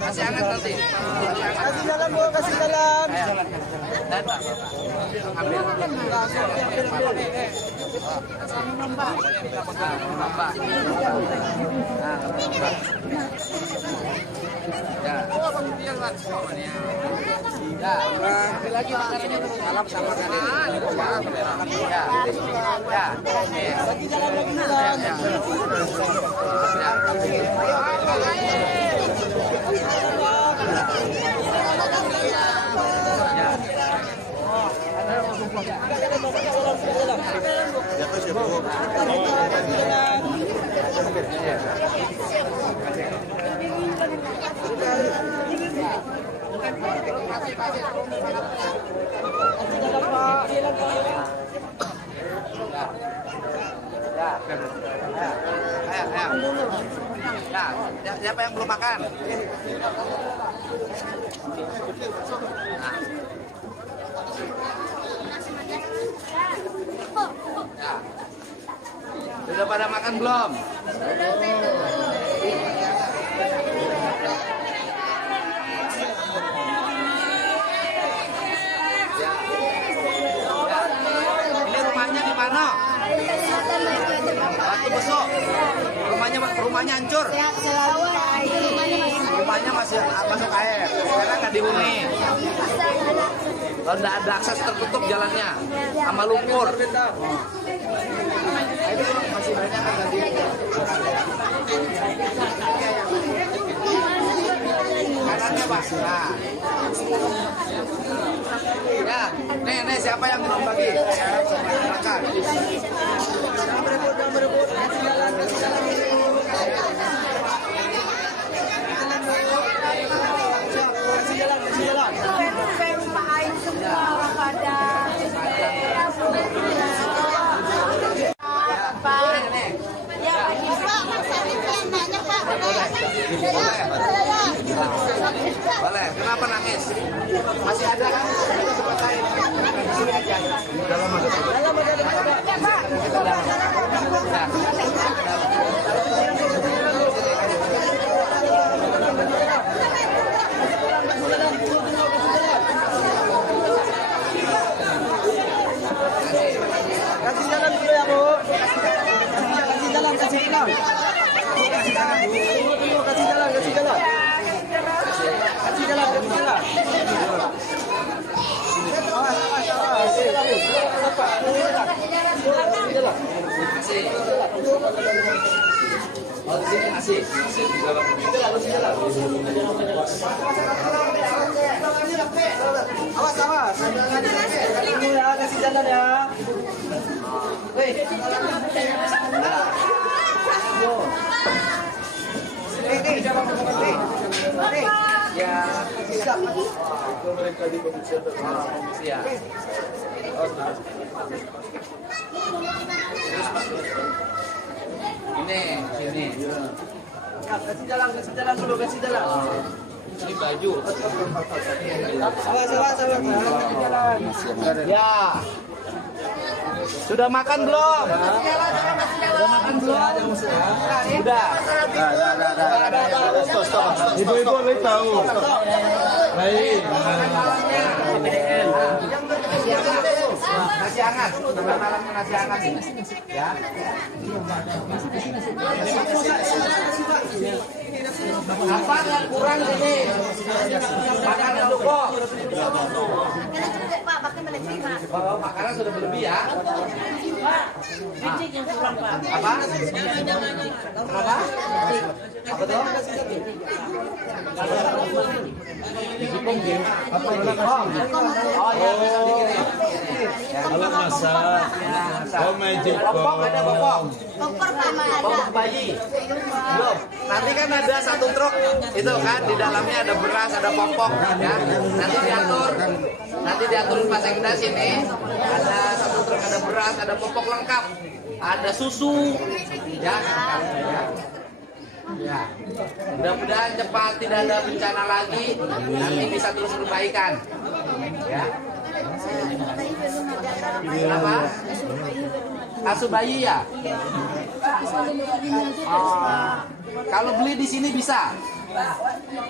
Masih hangat nanti. Kasih jalan Bu, kasih jalan. Lagi makanannya salam sama kalian. Lagi jalan, lagi jalan. Ya, siapa yang belum makan? Sudah pada makan belum? Ini rumahnya di mana? Batu Besok. Rumahnya hancur. Rumahnya masih masuk air. Sekarang nggak dihuni. Kalau nggak ada akses tertutup jalannya sama lumpur. Masih banyak kan tadi. Kanannya Pak. Nah. Ya, nih siapa yang belum bagi? Silakan. Jangan berebut. Kasih jalan, kasih jalan. Kasih jalan. Pempain semua pada Boleh. Kenapa nangis? Masih ada kan? Sini aja. Dalam ada. Kasih jalan dulu ya Bu. Kasih jalan. Kasih jalan. Awas. Kamu ya, kasih jalan ya. Weh. Nih. Ya, bisa. Mereka di komisi ya. Ini. Kasih jalan dulu. Ini baju. Awas. Ya. Sudah makan belum? Sudah. Ibu-ibu lebih tahu. Baik. Nasi hangat. Malamnya nasi hangat. Ya. Apa yang kurang ini? Makanan dulu kok. Bawa makanan sudah berlebih ya. Biji yang kurang Pak. Apa? Kenapa? Apa tuh? Oh iya, bisa dikirim. Kalau masak. Oh, magic Popok ada popok. Kompor sama ada. Popok bayi. Belum. Nanti kan ada satu truk itu kan di dalamnya ada beras, ada popok ya. Nanti diatur Pak Sekda sini. Ada satu truk, ada beras, ada popok lengkap. Ada susu ya. Ya. Mudah-mudahan cepat tidak ada bencana lagi. Nanti bisa terus perbaikan. Ya. Kenapa? Asuh bayi ya? Oh. Kalau beli di sini bisa?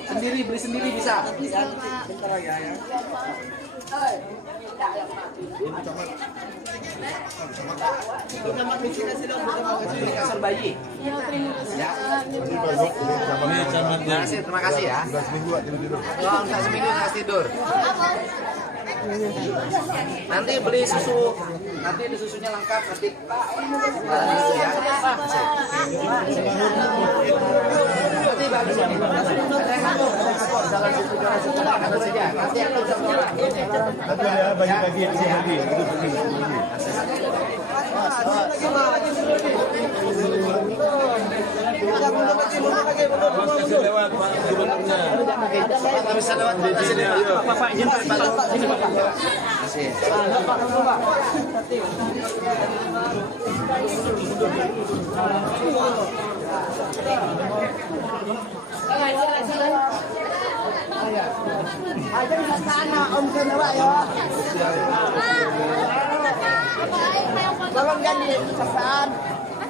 Sendiri beli sendiri bisa? Kasur bayi. Ya. Terima kasih ya. Oh, enggak seminggu nggak tidur. Nanti beli susu, nanti di susunya lengkap nanti. Susu ya. Nanti bagus ini. Jalan susu atur aja. Nanti atur sama. Nanti ya bagi-bagi lagi. Kasih lewat Pak Gubernurnya. Bisa lewat di sini. Bapak izin Pak. Sini Bapak. Kasih. Ada di sana Om Senawa ya. Tolong ganti kesasaan.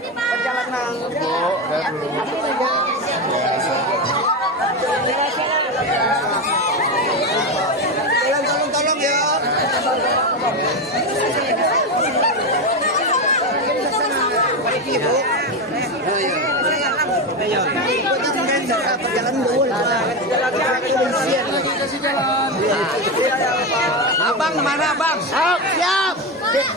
Perjalanan. Tolong ya. Baik Ibu. Perjalanan dulu. Abang mana Abang? Siap.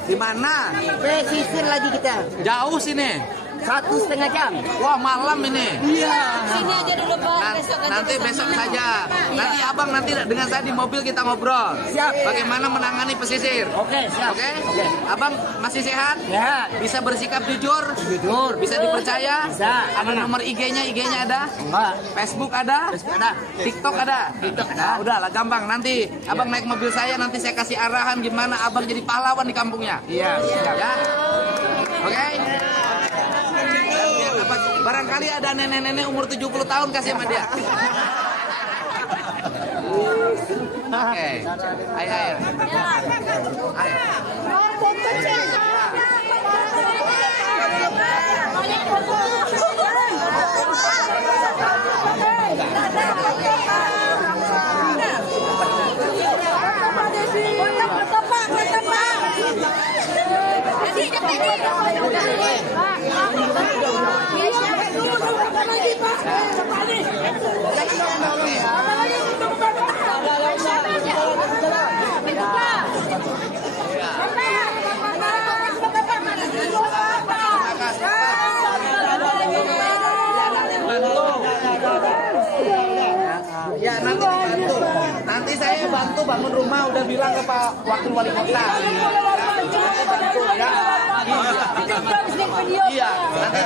Di mana? Pesisir lagi kita. Jauh sini. 1,5 jam. Wah malam ini. Iya. Sini aja dulu Pak. Nanti besok saja. Nanti Abang nanti dengan saya di mobil kita ngobrol. Siap. Bagaimana menangani pesisir? Oke, siap. Oke. Abang masih sehat? Ya. Bisa bersikap jujur? Jujur. Bisa dipercaya? Bisa. Ada nomor IG-nya ada? Enggak. Facebook ada? Ada. TikTok ada? TikTok ada. Nah, udahlah gampang. Nanti Abang naik mobil saya, nanti saya kasih arahan gimana Abang jadi pahlawan di kampungnya. Iya. Ya. Oke. Barangkali ada nenek-nenek umur 70 tahun kasih sama dia. Oke. Ayo. Ya nanti bantu. Nanti saya bantu bangun rumah, udah bilang ke Pak Wakil Wali Kota. Bantu ya. Iya. Nanti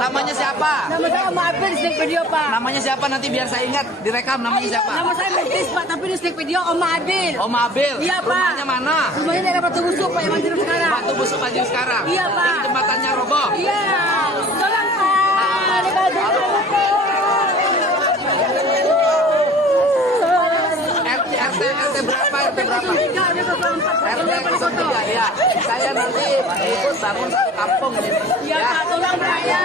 namanya siapa? Nama saya Marvin, snack video Pak. Namanya siapa nanti biar saya ingat direkam namanya siapa? Nama saya Metis Pak, tapi di snack video Om Adil. Om Abil. Iya Pak. Rumahnya mana? Rumahnya daerah Batu Busuk Pak, yang manjur sekarang. Batu Busuk maju sekarang. Iya Pak. Yang jembatannya roboh. Iya. Tolong Pak. Dibantu. RT berapa? RT 03 ya. Saya nanti ikut bangun satu kampung ini. Iya Pak, tolong Pak ya.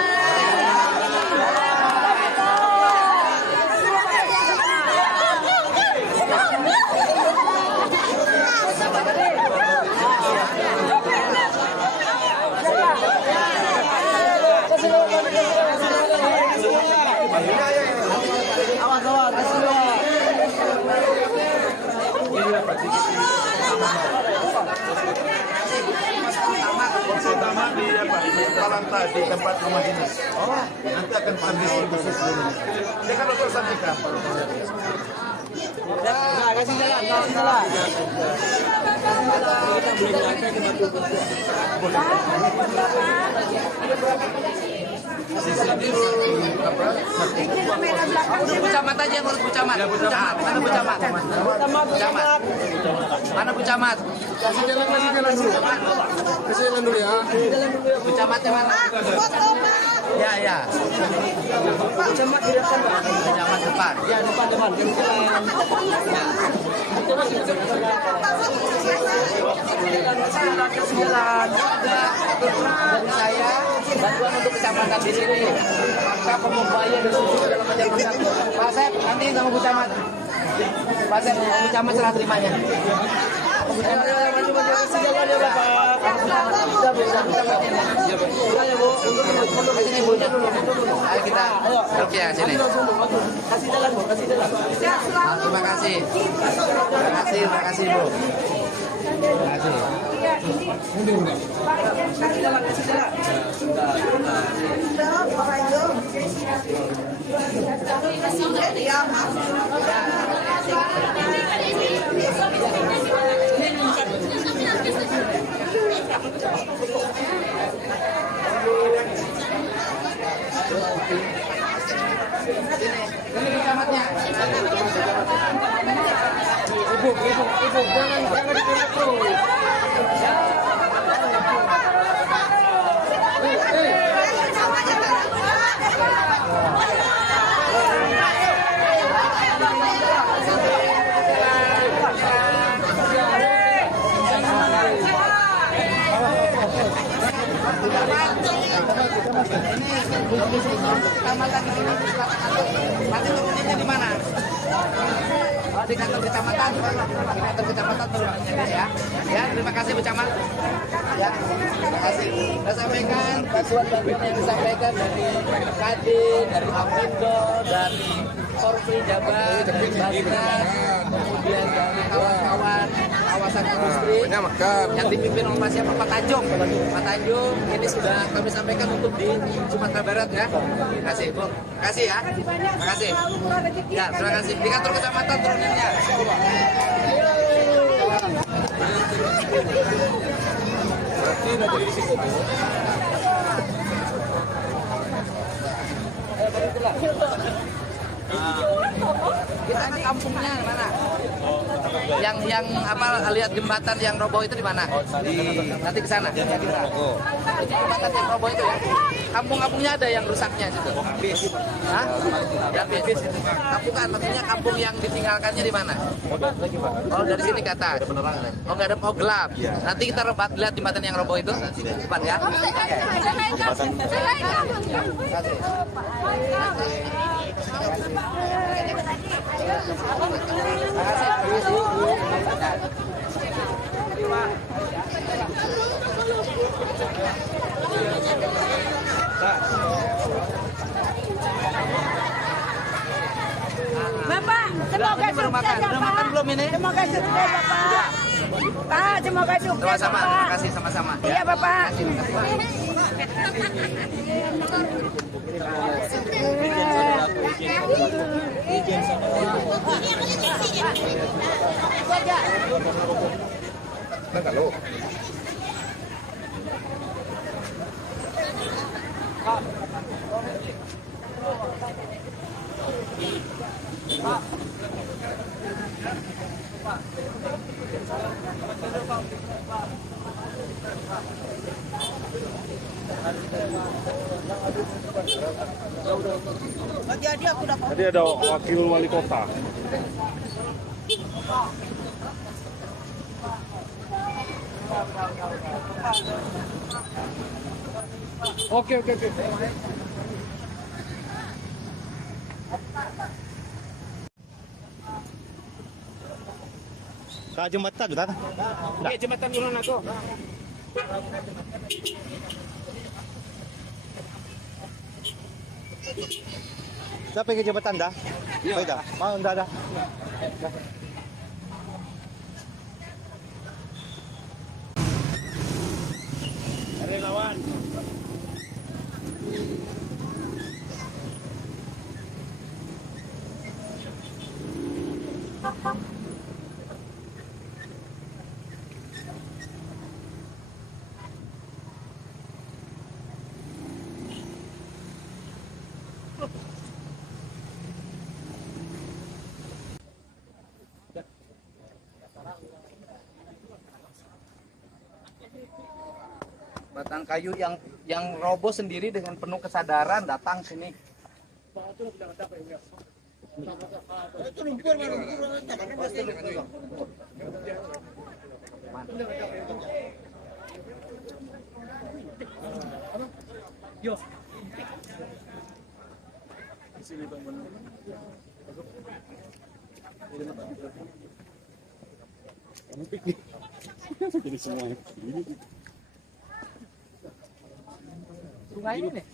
Pertama di apa? Palanta di tempat rumah dinas. Oh, nanti akan habis distribusi seluruhnya. Dia kan harus sampaikan. Nah, kasih jalan, kasih jalan. Urus Bu Camat aja, urus Bu Camat. Bu Camat. Mana Bu Camat? Camat. Mana Bu Camat? Kasih jalan dulu. Kasih jalan dulu ya. Bu Camatnya mana? Ya, ya. Camat di depan, Pak. Bu Camat depan. Ya, depan. Kasih jalan. Kasih jalan. Dari saya bantuan untuk kecamatan di sini. Maka pemubaya dan susu segala macam. Pak Sep, nanti sama Bu Camat. Pak Sep, Bu Camat serah terimanya. Kasih jalan ya, Bapak. Sini Bu. Ayo kita oke ya sini. Kasih jalan, Bu. Kasih jalan. Terima kasih. Terima kasih Bu. Terima kasih. Kasih jalan. Ini Bu Camatnya. Ibu, jangan ditembak terus. Kecamatan di sini. Nanti turunnya di mana? Oh, di kantor kecamatan. Di kantor kecamatan turunnya ya. Ya, terima kasih Bu Camat. Ya, terima kasih. Saya sampaikan bantuan yang disampaikan dari Kadin, dari Apindo, dari Korpri Jabar, dari Basnas, kemudian dari kawan-kawan kawasan industri yang dipimpin oleh Pak siapa? Pak Tanjung. Pak Tanjung ini sudah kami sampaikan untuk di Sumatera Barat ya. Terima kasih Bu. Terima kasih ya. Terima kasih. Ya, terima kasih. Di kantor kecamatan turunannya. Kita ke kampungnya di mana? Yang apa lihat jembatan yang roboh itu di mana? Nanti ke sana. Jembatan yang roboh itu ya. Kampung-kampungnya ada yang rusaknya situ. Hah? Habis. Kampungan maksudnya kampung yang ditinggalkannya di mana? Oh, dari sini ke atas. Oh, nggak ada, oh gelap. Nanti kita lihat jembatan yang roboh itu depan ya. Bapak, semoga Ini baru makan. sukses ya, Udah makan Pak. belum ini? Semoga sukses Bapak. Pak, semoga sukses Sama-sama. Bapak. Terima kasih sama-sama. Iya Bapak. Tadi ada wakil wali kota. Oke. Ke jembatan kita? Oke, jembatan dulu aku. Kita pergi jembatan dah? Iya. Dah. Mau dah. Batang kayu yang roboh sendiri dengan penuh kesadaran datang sini. Sungai ini nih.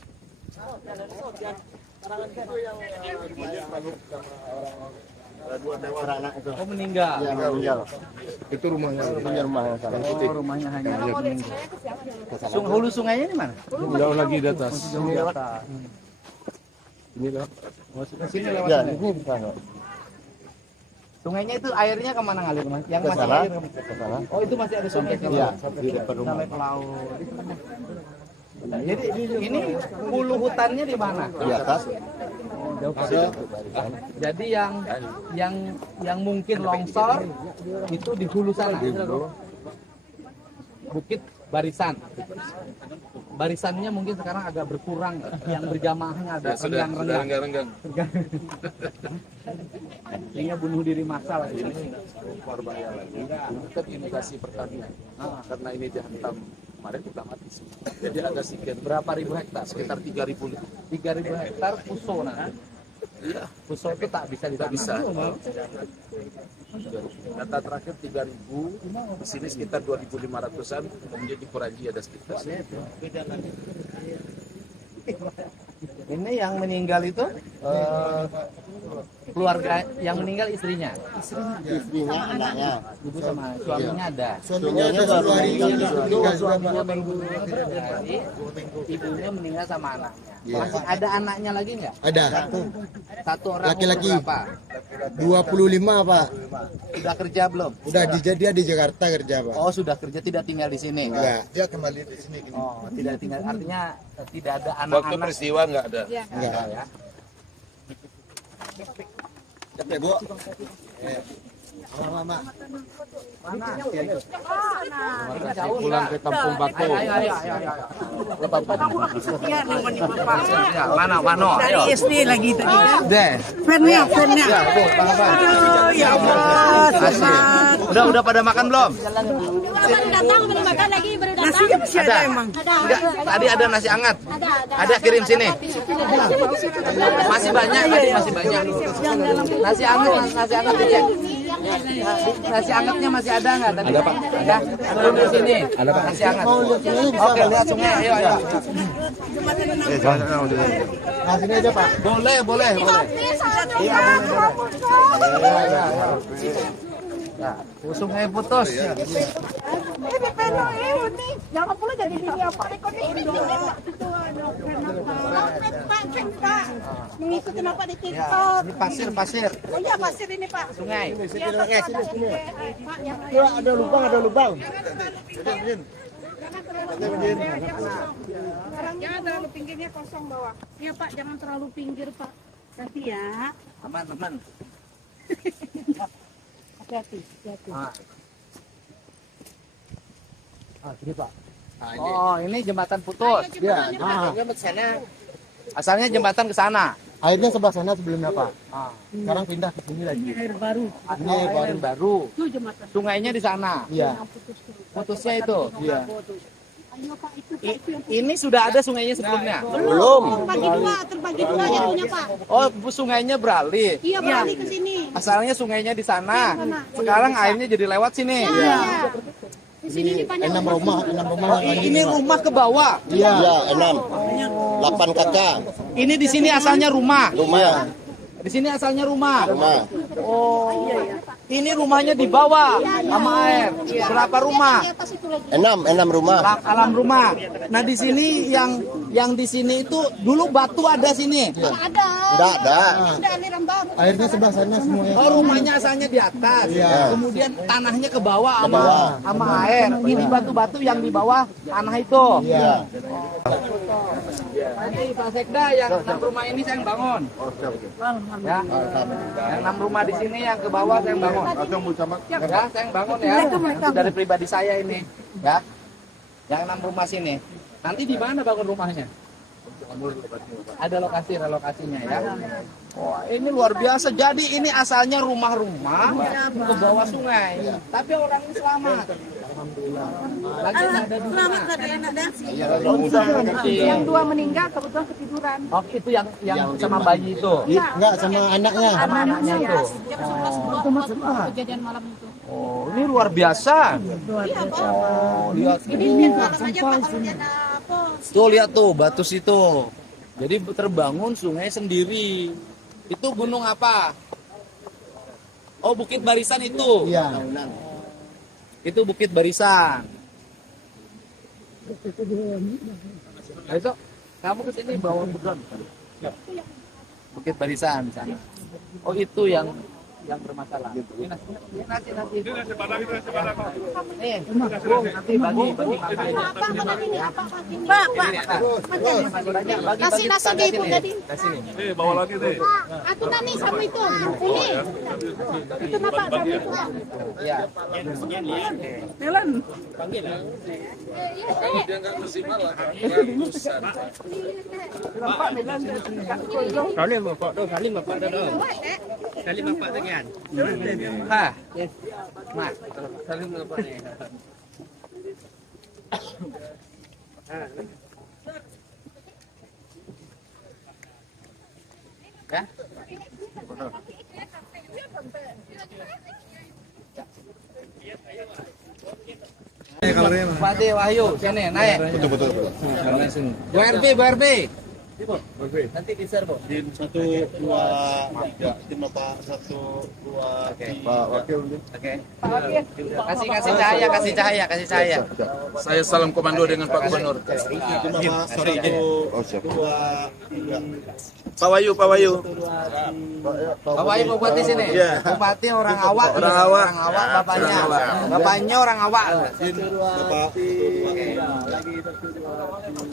Oh meninggal. Itu rumahnya sekarang. Oh rumahnya hanya hulu sungainya di mana? Jauh lagi di atas. Di atas. Ini lah. Sini lewat Ya, sini. ini bukan. Sungainya itu airnya kemana ngalir mas? Yang Ke masih sana. air Ke sana. Oh itu masih ada sungai Iya, di depan rumah. sampai ke laut. Jadi ini hulu hutannya di mana? Di atas. Jauh ke sana. Jadi yang mungkin longsor itu di hulu sana. Bukit Barisan. Barisannya mungkin sekarang agak berkurang, yang berjamaahnya ada renggang-renggang. Sehingga bunuh diri massal ini. Berbahaya lagi untuk indikasi pertanian karena ini dihantam kemarin kita mati semua. Jadi ada sekian Berapa ribu hektar? sekitar 3.000 3.000 hektar puso nanti. Iya, Puso itu tak bisa tidak bisa. ditanam. Data terakhir 3.000, di sini sekitar 2.500-an, kemudian di Koraji ada sekitar. Ini yang meninggal itu keluarga yang meninggal istrinya. Istrinya, anaknya. Ibu sama suaminya ada. Suaminya baru meninggal. Suaminya baru jadi ibunya meninggal sama anaknya. Masih ada anaknya lagi nggak? Ada. Satu orang. Laki-laki. Umur berapa? 25 Pak. Sudah kerja belum? Udah dia di Jakarta kerja Pak. Oh sudah kerja, tidak tinggal di sini. Enggak. Dia kembali di sini. Oh tidak tinggal, artinya tidak ada Waktu anak-anak. peristiwa nggak ada. Enggak. Ya. Capek Bu. Mama. Mana? Jauh Pulang ke Kampung Bako. Ayo. Ya, mana? Ayo. Dari SD lagi tadi kan. Deh. Fan-nya. Ya, Bu, tanggapan. Oh, ya Allah, selamat. Udah pada makan belum? Baru datang, baru makan lagi, baru datang. Nasinya masih ada emang. Enggak, tadi ada nasi hangat. Ada kirim sini. Masih banyak tadi, masih banyak. Nasi hangat dicek. Nasi hangatnya masih ada nggak tadi? Ada Pak. Ada. Turun di sini. Ada Pak. Nasi hangat. Oke, lihat sungai. Ayo. Nah, sini aja Pak. Boleh. Ya, sungai putus. Jangan pula jadi ini apa? Mengikuti apa di Ya, TikTok? ini pasir. Oh iya pasir ini Pak. Sungai. Ada lubang. Jangan terlalu pinggirnya kosong bawah. Iya Pak, jangan terlalu pinggir Pak. Nanti ya. Aman. Hati-hati. Sini Pak. Oh, ini jembatan putus. Ya. Asalnya jembatan ke sana. Airnya sebelah sana sebelumnya Pak. Ah. Sekarang pindah ke sini lagi. Air baru. Ini air baru. Itu jembatan. Sungainya di sana. Iya. Putusnya itu. Iya. Ayo Pak, itu Ini sudah ada sungainya sebelumnya. terbagi dua jadinya Pak. Oh, sungainya beralih. Iya balik ke sini. Asalnya sungainya di sana. Sekarang airnya jadi lewat sini. Iya. Di sini dipanjang. 6 rumah. Oh, ini rumah ke bawah. Iya. 8 kakak. Ini di sini asalnya rumah. Rumah. Di sini asalnya rumah. Oh, ini rumahnya di bawah sama air. Berapa rumah? Di atas itu lagi. 6 rumah. Alam rumah. Nah di sini yang di sini itu dulu batu ada sini. Ada. Enggak ada. Ada aliran baru. Airnya sebelah sana semuanya. Oh rumahnya asalnya di atas. Iya. Kemudian tanahnya ke bawah sama air. Ini batu-batu yang di bawah tanah itu. Iya. Nanti Pak Sekda yang 6 rumah ini saya yang bangun. Ya. Yang 6 rumah di sini yang ke bawah saya yang bangun. Ya, saya yang bangun ya. Itu dari pribadi saya ini. Ya. Yang 6 rumah sini. Nanti di mana bangun rumahnya? Ada relokasinya ya. Wah, ini luar biasa. Jadi ini asalnya rumah-rumah ke bawah sungai. Tapi orang ini selamat. Alhamdulillah. Lagi ada di Selamat ada anak dasi. Yang 2 meninggal kebetulan ketiduran. Oh, itu yang sama bayi itu. Enggak, sama anaknya. Anaknya itu. Kejadian malam itu. Oh, ini luar biasa. Oh, lihat. Tuh lihat tuh batu situ. Jadi terbangun sungai sendiri. Itu gunung apa? Oh, Bukit Barisan itu. Iya. Itu Bukit Barisan. Ayo, kamu ke sini bawa begon. Bukit Barisan sana. Oh, itu yang bermasalah. Ini nasi. Nanti bagi. Pak. Nasi deh ibu tadi. Bawa lagi deh. Aku nani sama itu. Ini. Itu napa sama itu. Iya. Melan. Dia nggak bersih malah. Hah. Mas, saling apa nih? Ya? Bupati Wahyu, sini naik. Betul. Bu RB. Nanti geser, Bu. Tim 1, 2, 3. Tim Bapak 1, 2, 3. Pak Wakil. Oke. Kasih cahaya. Saya salam komando dengan Pak Gubernur. Tim Bapak 1, 2, 3. Pak Wahyu. Pak Wahyu Bupati sini. Iya. Bupati orang awak. Orang awak. Bapaknya orang awak. Bapak.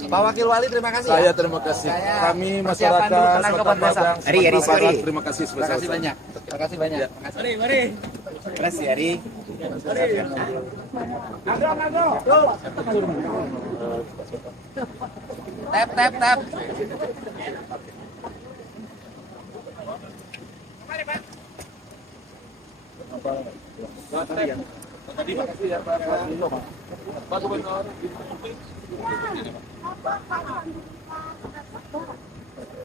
Pak Wakil Wali terima kasih. Saya terima kasih. Kami masyarakat Kota Padang, terima kasih Terima kasih banyak. Mari. Terima kasih Ari. Tap. Pak Gubernur.